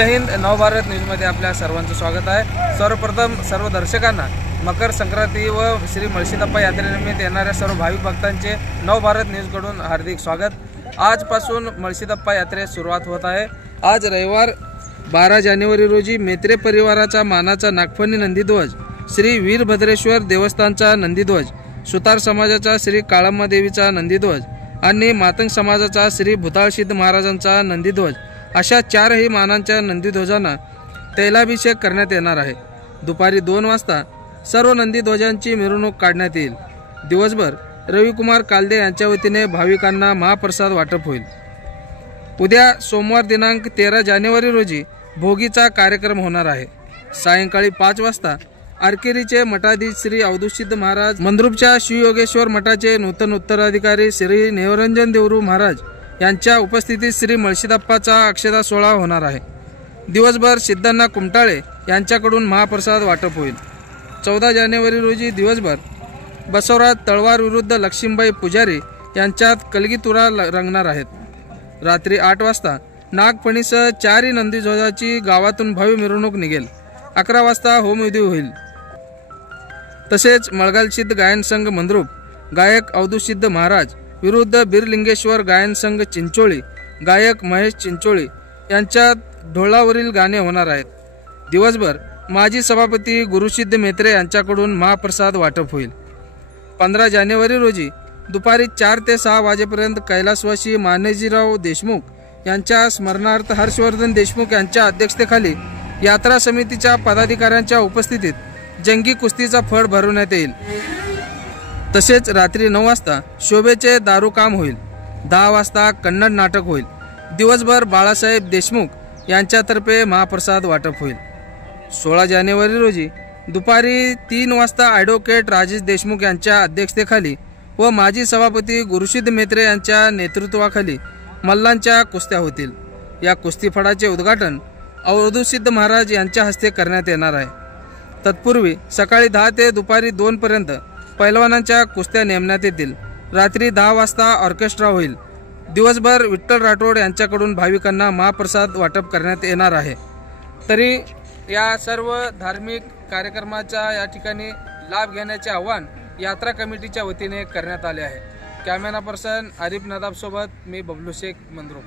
जय हिंद. नवभारत न्यूजमध्ये आपल्या सर्वांचं स्वागत आहे. सर्वप्रथम सर्व दर्शकांना मकर संक्रांती व श्री मळशीदप्पा यात्रेनिमित्त येणाऱ्या सर्व भाविक भक्तांचे नवभारत न्यूजकडून हार्दिक स्वागत. आजपासून मळशीदप्पा यात्रेस सुरुवात होत आहे. आज रविवार 12 जानेवारी रोजी मेत्रे परिवाराचा मानाचा नागफणी नंदीध्वज, श्री वीरभद्रेश्वर देवस्थानचा नंदीध्वज, सुतार समाजाचा श्री काळम्मा देवीचा नंदीध्वज आणि मातंग समाजाचा श्री भूताळसिद्ध महाराजांचा नंदीध्वज अशा चारही मानांच्या नंदीध्वजांना तैलाभिषेक करण्यात येणार आहे. दुपारी 2 वाजता सर्व नंदीध्वजांची मिरवणूक काढण्यात येईल. दिवसभर रविकुमार कालदे यांच्या वतीने भाविकांना महाप्रसाद वाटप होईल. उद्या सोमवार दिनांक 13 जानेवारी रोजी भोगीचा कार्यक्रम होणार आहे. सायंकाळी 5 वाजता आरकेरीचे मठाधीश श्री अवधूतसिद्ध महाराज, मंद्रुपच्या शिवयोगेश्वर मठाचे नूतन उत्तराधिकारी श्री नेवरंजन देवरू महाराज यांच्या उपस्थितीत श्री मळशीदप्पाचा अक्षता सोहळा होणार आहे. दिवसभर सिद्धण्णा कुमटाळे यांच्याकडून महाप्रसाद वाटप होईल. 14 जानेवारी रोजी दिवसभर बसवराज तळवार विरुद्ध लक्ष्मीबाई पुजारी यांच्यात कलगीतुरा रंगणार आहेत. रात्री 8 वाजता नागफणीसह 4 नंदीध्वजाची गावातून भव्य मिरवणूक निघेल. 11 वाजता होमविधी होईल. तसेच मळगालसिद्ध गायन संघ मंद्रुप, गायक अवधूतसिद्ध महाराज विरुद्ध बिरलिंगेश्वर गायन संघ चिंचोळी, गायक महेश चिंचोळी यांच्यात ढोलावरील गाणे होणार आहेत. दिवसभर माजी सभापती गुरुसिद्ध मेत्रे यांच्याकडून महाप्रसाद वाटप होईल. 15 जानेवारी रोजी दुपारी 4 ते 6 वाजेपर्यंत कैलासवासी मानेजीराव देशमुख यांच्या स्मरणार्थ हर्षवर्धन देशमुख यांच्या अध्यक्षतेखाली यात्रा समितीच्या पदाधिकाऱ्यांच्या उपस्थितीत जंगी कुस्तीचा फळ भरवण्यात येईल. तसेच रात्री 9 वाजता शोभेचे दारू काम होईल. 10 वाजता कन्नड नाटक होईल. दिवसभर बाळासाहेब देशमुख यांच्यातर्फे महाप्रसाद वाटप होईल. 16 जानेवारी रोजी दुपारी 3 वाजता ॲडव्होकेट राजेश देशमुख यांच्या अध्यक्षतेखाली व माजी सभापती गुरुसिद्ध मेत्रे यांच्या नेतृत्वाखाली मल्लांच्या कुस्त्या होतील. या कुस्तीफळाचे उद्घाटन अवधूतसिद्ध महाराज यांच्या हस्ते करण्यात येणार आहे. तत्पूर्वी सकाळी 10 ते दुपारी 2 पर्यंत पैलवानांच्या कुस्त्या नेमण्यात येतील. रात्री 10 वाजता ऑर्केस्ट्रा होईल. दिवसभर विठ्ठल राठोड यांच्याकडून भाविकांना महाप्रसाद वाटप करण्यात येणार आहे. तरी या सर्व धार्मिक कार्यक्रमाचा या ठिकाणी लाभ घेण्याचे आवाहन यात्रा कमिटीच्या वतीने करण्यात आले आहे. कॅमेरा पर्सन आरिफ नदाब सोबत मी बबलू शेख, मंद्रुप.